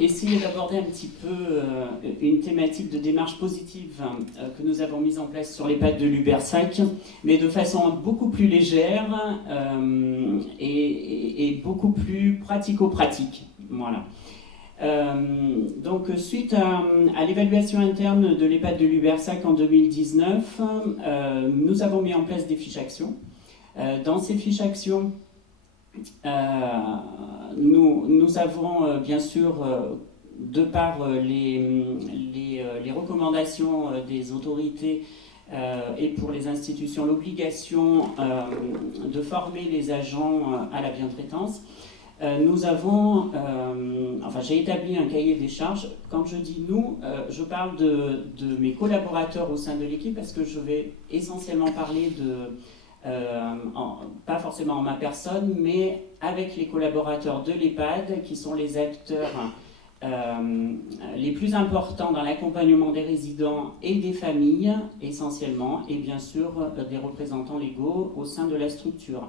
Essayer d'aborder un petit peu une thématique de démarche positive que nous avons mise en place sur l'EHPAD de Lubersac, mais de façon beaucoup plus légère et beaucoup plus pratico-pratique. Voilà. Donc, suite à l'évaluation interne de l'EHPAD de Lubersac en 2019, nous avons mis en place des fiches actions. Dans ces fiches actions, nous avons bien sûr, de par les recommandations des autorités et pour les institutions, l'obligation de former les agents à la bientraitance. Nous avons, j'ai établi un cahier des charges. Quand je dis nous, je parle de mes collaborateurs au sein de l'équipe parce que je vais essentiellement parler pas forcément en ma personne, mais avec les collaborateurs de l'EHPAD qui sont les acteurs les plus importants dans l'accompagnement des résidents et des familles essentiellement, et bien sûr des représentants légaux au sein de la structure.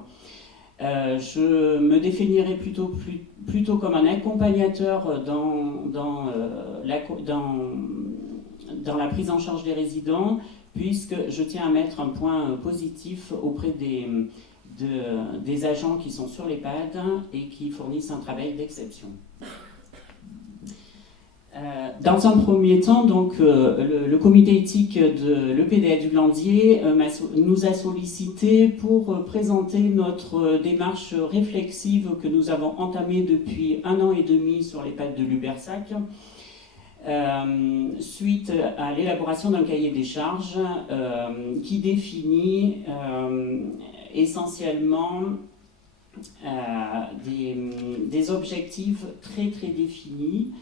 Je me définirais plutôt comme un accompagnateur dans la prise en charge des résidents, puisque je tiens à mettre un point positif auprès des agents qui sont sur l'EHPAD et qui fournissent un travail d'exception. Dans un premier temps, donc, le comité éthique de l'EPDA du Glandier nous a sollicité pour présenter notre démarche réflexive que nous avons entamée depuis 1 an et demi sur l'EHPAD de Lubersac, suite à l'élaboration d'un cahier des charges qui définit essentiellement des objectifs très définis.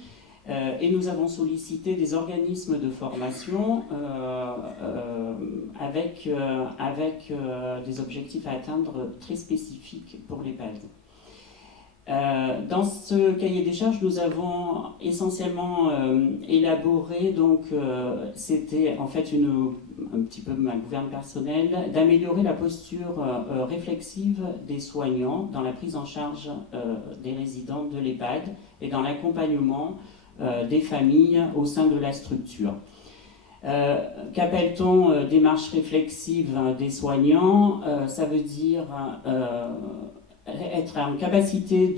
Et nous avons sollicité des organismes de formation avec des objectifs à atteindre très spécifiques pour l'EHPAD. Dans ce cahier des charges, nous avons essentiellement élaboré, donc c'était en fait un petit peu ma gouverne personnelle, d'améliorer la posture réflexive des soignants dans la prise en charge des résidents de l'EHPAD et dans l'accompagnement des familles au sein de la structure. Qu'appelle-t-on démarche réflexive des soignants? Ça veut dire être en capacité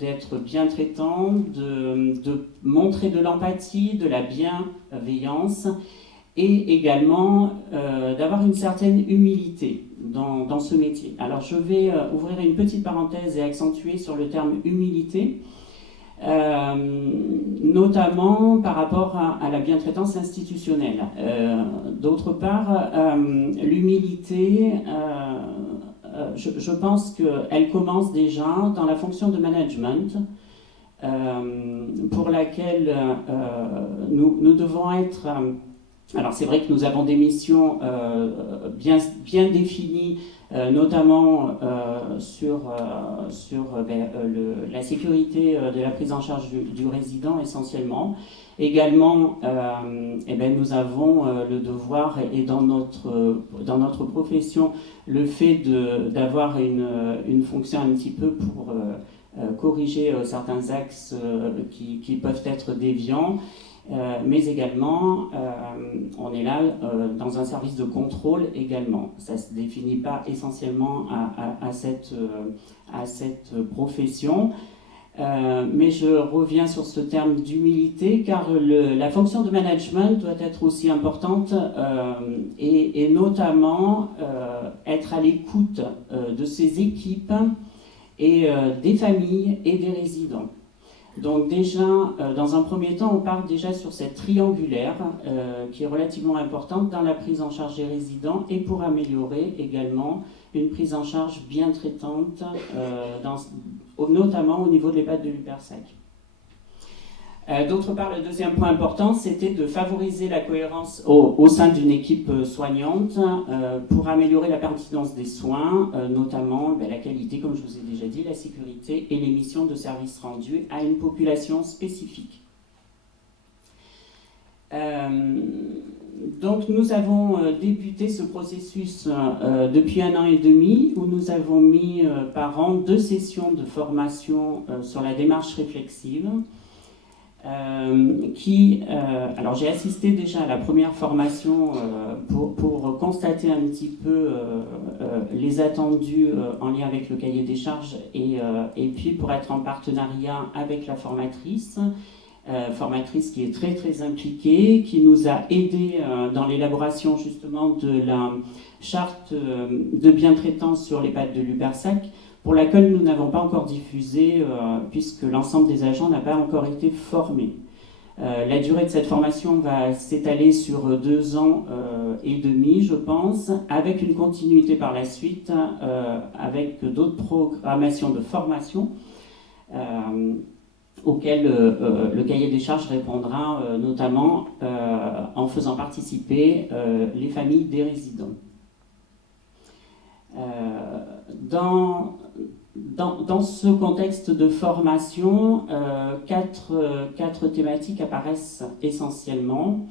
d'être bien traitant, de montrer de l'empathie, de la bienveillance et également d'avoir une certaine humilité dans ce métier. Alors je vais ouvrir une petite parenthèse et accentuer sur le terme humilité. Notamment par rapport à la bientraitance institutionnelle. D'autre part, l'humilité, je pense qu'elle commence déjà dans la fonction de management, pour laquelle nous devons être... alors c'est vrai que nous avons des missions bien définies, notamment sur la sécurité de la prise en charge du résident essentiellement. Également, nous avons le devoir, et dans notre profession, le fait d'avoir une fonction un petit peu pour corriger certains axes qui peuvent être déviants. Mais également, on est là dans un service de contrôle également. Ça ne se définit pas essentiellement à cette profession. Mais je reviens sur ce terme d'humilité, car la fonction de management doit être aussi importante et notamment être à l'écoute de ses équipes et des familles et des résidents. Donc déjà, dans un premier temps, on part déjà sur cette triangulaire qui est relativement importante dans la prise en charge des résidents et pour améliorer également une prise en charge bien traitante, notamment au niveau de l'EHPAD de Lubersac. D'autre part, le deuxième point important, c'était de favoriser la cohérence au sein d'une équipe soignante pour améliorer la pertinence des soins, notamment la qualité, comme je vous ai déjà dit, la sécurité et les missions de service rendues à une population spécifique. Donc nous avons débuté ce processus depuis 1 an et demi, où nous avons mis par an 2 sessions de formation sur la démarche réflexive. Alors j'ai assisté déjà à la première formation pour constater un petit peu les attendus en lien avec le cahier des charges et puis pour être en partenariat avec la formatrice. Formatrice qui est très très impliquée, qui nous a aidés dans l'élaboration justement de la charte de bientraitance sur l'EHPAD de Lubersac, pour laquelle nous n'avons pas encore diffusé, puisque l'ensemble des agents n'a pas encore été formé. La durée de cette formation va s'étaler sur 2 ans et demi, je pense, avec une continuité par la suite, avec d'autres programmations de formation auxquelles le cahier des charges répondra, notamment en faisant participer les familles des résidents. Dans ce contexte de formation, quatre thématiques apparaissent essentiellement.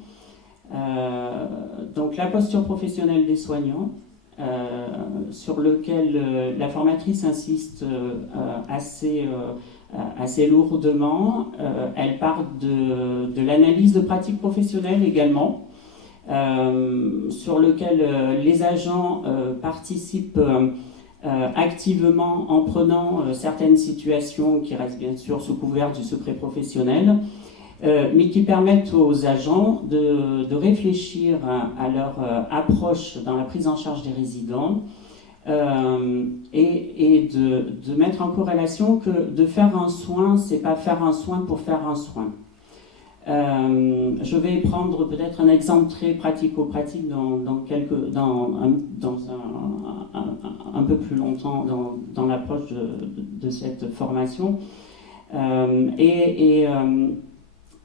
Donc la posture professionnelle des soignants, sur lequel la formatrice insiste assez lourdement. Elle part de l'analyse de pratiques professionnelles également, sur lequel les agents participent activement en prenant certaines situations qui restent bien sûr sous couvert du secret professionnel, mais qui permettent aux agents de réfléchir à leur approche dans la prise en charge des résidents et de mettre en corrélation que de faire un soin, c'est pas faire un soin pour faire un soin. Je vais prendre peut-être un exemple très pratico-pratique un peu plus longtemps dans l'approche de cette formation. Et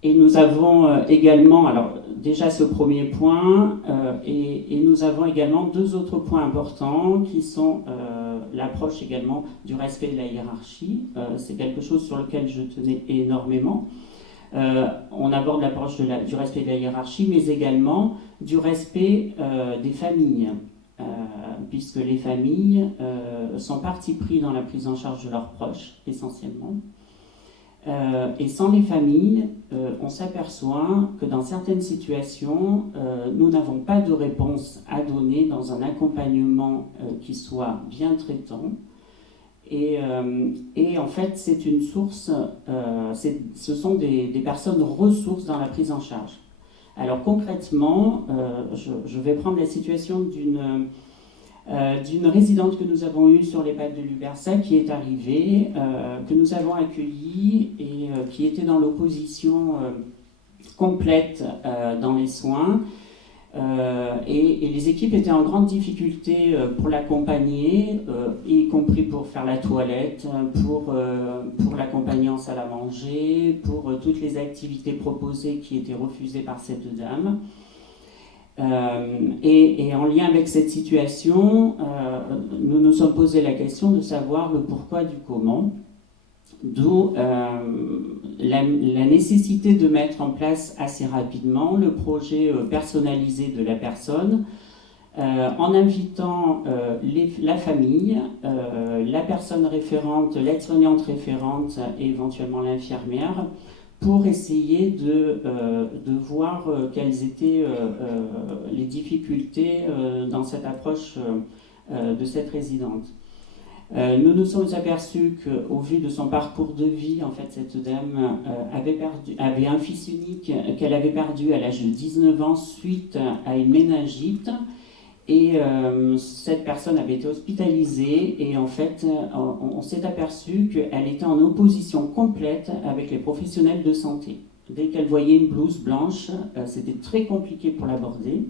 nous avons également, alors déjà ce premier point, et nous avons également 2 autres points importants qui sont l'approche également du respect de la hiérarchie. C'est quelque chose sur lequel je tenais énormément. On aborde l'approche du respect de la hiérarchie, mais également du respect des familles, puisque les familles sont partie prise dans la prise en charge de leurs proches, essentiellement. Et sans les familles, on s'aperçoit que dans certaines situations, nous n'avons pas de réponse à donner dans un accompagnement qui soit bien traitant. Et en fait, c'est une source, ce sont des personnes ressources dans la prise en charge. Alors concrètement, je vais prendre la situation d'une résidente que nous avons eue sur l'EHPAD de Lubersac qui est arrivée, que nous avons accueillie et qui était dans l'opposition complète dans les soins. Et les équipes étaient en grande difficulté pour l'accompagner, y compris pour faire la toilette, pour l'accompagner en salle à manger, pour toutes les activités proposées qui étaient refusées par cette dame. Et en lien avec cette situation, nous nous sommes posé la question de savoir le pourquoi du comment, d'où la nécessité de mettre en place assez rapidement le projet personnalisé de la personne, en invitant la famille, la personne référente, l'aide-soignante référente et éventuellement l'infirmière, pour essayer de voir quelles étaient les difficultés dans cette approche de cette résidente. Nous nous sommes aperçus qu'au vu de son parcours de vie, en fait, cette dame avait un fils unique qu'elle avait perdu à l'âge de 19 ans suite à une méningite. Et cette personne avait été hospitalisée et en fait, on s'est aperçu qu'elle était en opposition complète avec les professionnels de santé. Dès qu'elle voyait une blouse blanche, c'était très compliqué pour l'aborder.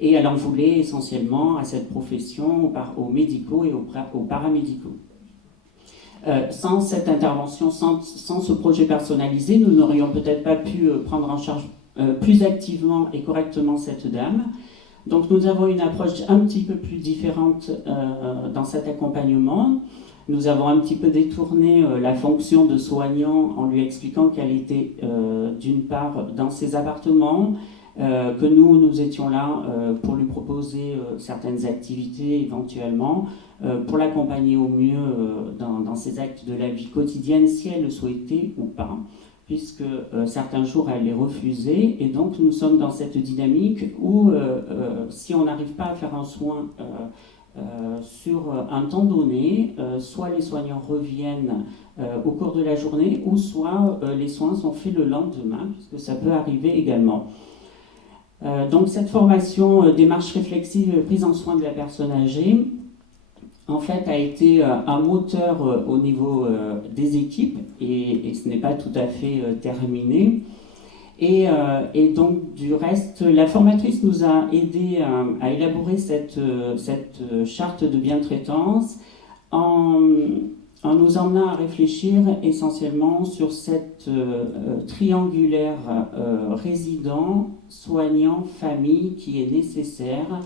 Et elle en voulait essentiellement à cette profession, aux médicaux et aux paramédicaux. Sans cette intervention, sans ce projet personnalisé, nous n'aurions peut-être pas pu prendre en charge plus activement et correctement cette dame. Donc nous avons une approche un petit peu plus différente dans cet accompagnement. Nous avons un petit peu détourné la fonction de soignant en lui expliquant qu'elle était d'une part dans ses appartements, que nous étions là pour lui proposer certaines activités éventuellement, pour l'accompagner au mieux dans ses actes de la vie quotidienne, si elle le souhaitait ou pas, puisque certains jours elle est refusée, et donc nous sommes dans cette dynamique où si on n'arrive pas à faire un soin sur un temps donné, soit les soignants reviennent au cours de la journée, ou soit les soins sont faits le lendemain, puisque ça peut arriver également. Donc cette formation démarche réflexive prise en soin de la personne âgée, en fait, a été un moteur au niveau des équipes, et ce n'est pas tout à fait terminé. Et donc, du reste, la formatrice nous a aidé à élaborer cette charte de bientraitance en nous emmenant à réfléchir essentiellement sur cette triangulaire résident, soignant, famille qui est nécessaire,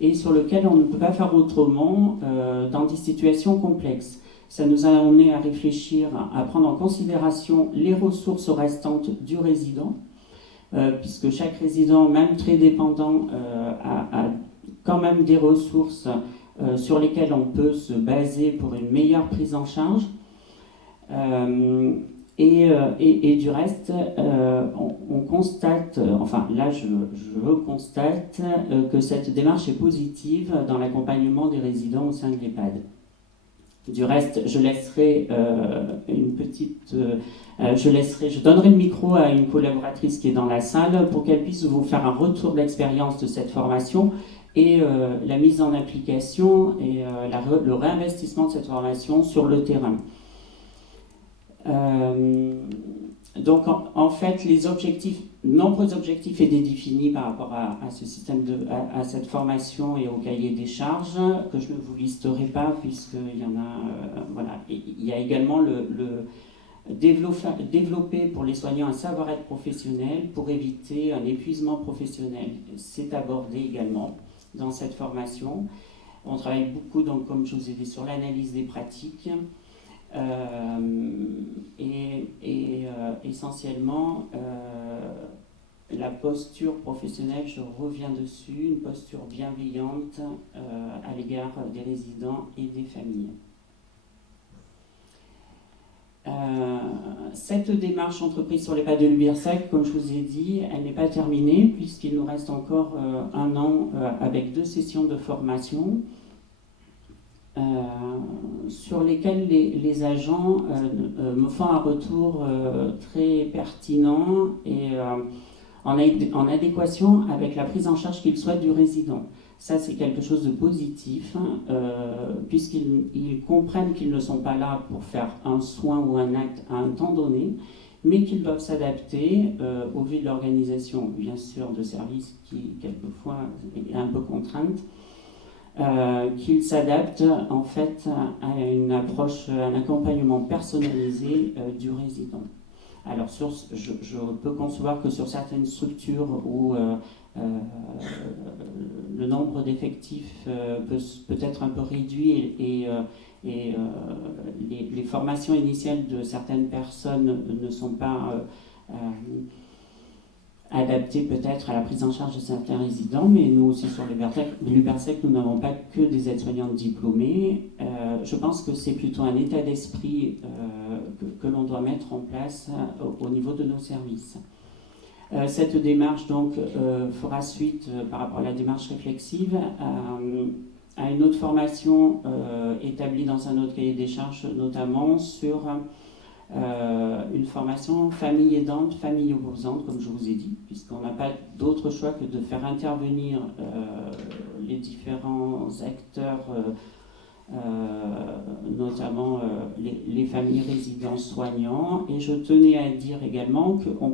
et sur lequel on ne peut pas faire autrement dans des situations complexes. Ça nous a amené à réfléchir, à prendre en considération les ressources restantes du résident, puisque chaque résident, même très dépendant, a quand même des ressources sur lesquelles on peut se baser pour une meilleure prise en charge. Et du reste, on constate, enfin là je constate que cette démarche est positive dans l'accompagnement des résidents au sein de l'EHPAD. Du reste, je donnerai le micro à une collaboratrice qui est dans la salle pour qu'elle puisse vous faire un retour d'expérience de cette formation et la mise en application et le réinvestissement de cette formation sur le terrain. Donc en fait, les objectifs, nombreux objectifs étaient définis par rapport à ce système à cette formation et au cahier des charges, que je ne vous listerai pas puisqu'il y en a, voilà. Et il y a également développer pour les soignants un savoir-être professionnel pour éviter un épuisement professionnel. C'est abordé également dans cette formation. On travaille beaucoup, donc, comme je vous ai dit, sur l'analyse des pratiques. Essentiellement la posture professionnelle, je reviens dessus, une posture bienveillante à l'égard des résidents et des familles. Cette démarche entreprise sur l'EHPAD de Lubirsac, comme je vous ai dit, elle n'est pas terminée puisqu'il nous reste encore un an avec 2 sessions de formation. Sur lesquels les agents me font un retour très pertinent et en adéquation avec la prise en charge qu'ils souhaitent du résident. Ça, c'est quelque chose de positif, puisqu'ils comprennent qu'ils ne sont pas là pour faire un soin ou un acte à un temps donné, mais qu'ils doivent s'adapter au vu de l'organisation, bien sûr, de service qui, quelquefois, est un peu contrainte. Qu'ils s'adaptent en fait à une approche, un accompagnement personnalisé du résident. Alors je peux concevoir que sur certaines structures où le nombre d'effectifs peut être un peu réduit et les formations initiales de certaines personnes ne sont pas adapté peut-être à la prise en charge de certains résidents, mais nous aussi sur l'Ubersec, nous n'avons pas que des aides-soignantes diplômées. Je pense que c'est plutôt un état d'esprit que l'on doit mettre en place au niveau de nos services. Cette démarche donc fera suite par rapport à la démarche réflexive à une autre formation établie dans un autre cahier des charges, notamment sur une formation famille aidante, famille opposante, comme je vous ai dit, puisqu'on n'a pas d'autre choix que de faire intervenir les différents acteurs, notamment les familles résidents soignants. Et je tenais à dire également qu'on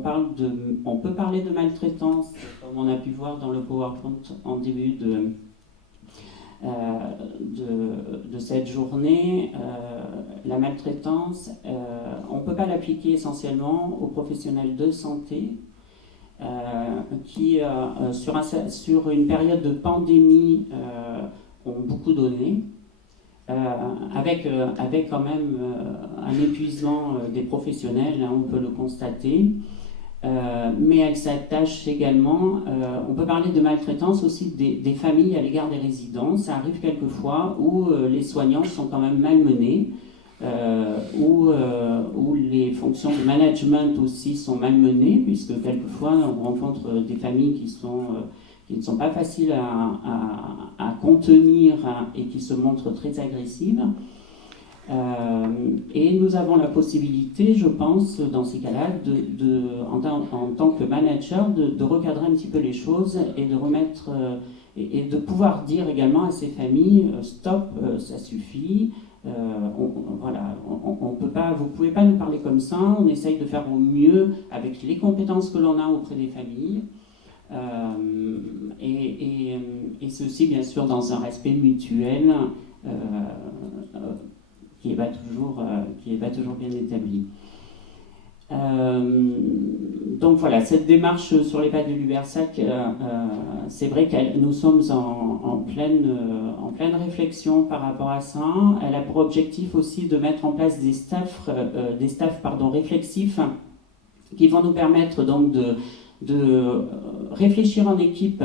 peut parler de maltraitance, comme on a pu voir dans le PowerPoint en début de cette journée. La maltraitance, on ne peut pas l'appliquer essentiellement aux professionnels de santé qui, sur une période de pandémie, ont beaucoup donné, avec quand même un épuisement des professionnels, hein, on peut le constater. Mais elle s'attache également, on peut parler de maltraitance aussi des familles à l'égard des résidents. Ça arrive quelquefois où les soignants sont quand même malmenés, où les fonctions de management aussi sont malmenées, puisque quelquefois on rencontre des familles qui ne sont pas faciles à contenir et qui se montrent très agressives. Et nous avons la possibilité, je pense, dans ces cas-là, en tant que manager, de recadrer un petit peu les choses et de remettre et de pouvoir dire également à ces familles stop, ça suffit. Voilà, vous ne pouvez pas nous parler comme ça. On essaye de faire au mieux avec les compétences que l'on a auprès des familles. Et ceci, bien sûr, dans un respect mutuel qui n'est pas toujours bien établi. Donc voilà, cette démarche sur l'EHPAD de Lubersac, c'est vrai que nous sommes en pleine réflexion par rapport à ça. Elle a pour objectif aussi de mettre en place des staffs réflexifs qui vont nous permettre donc de réfléchir en équipe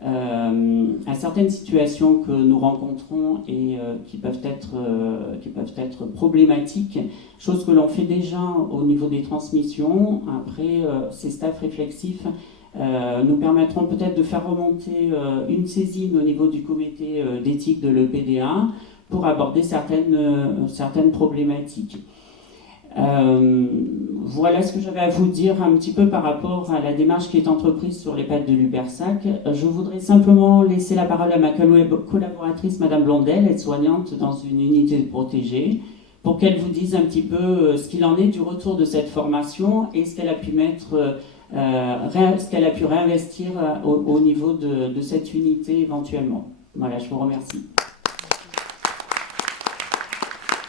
à certaines situations que nous rencontrons et qui peuvent être problématiques, chose que l'on fait déjà au niveau des transmissions. Après, ces staffs réflexifs nous permettront peut-être de faire remonter une saisine au niveau du comité d'éthique de l'EPDA pour aborder certaines problématiques. Voilà ce que j'avais à vous dire un petit peu par rapport à la démarche qui est entreprise sur l'EHPAD de Lubersac. Je voudrais simplement laisser la parole à ma collaboratrice, Madame Blondel, aide-soignante dans une unité protégée, pour qu'elle vous dise un petit peu ce qu'il en est du retour de cette formation et ce qu'elle a pu ce qu'elle a pu réinvestir au niveau de cette unité éventuellement. Voilà, je vous remercie.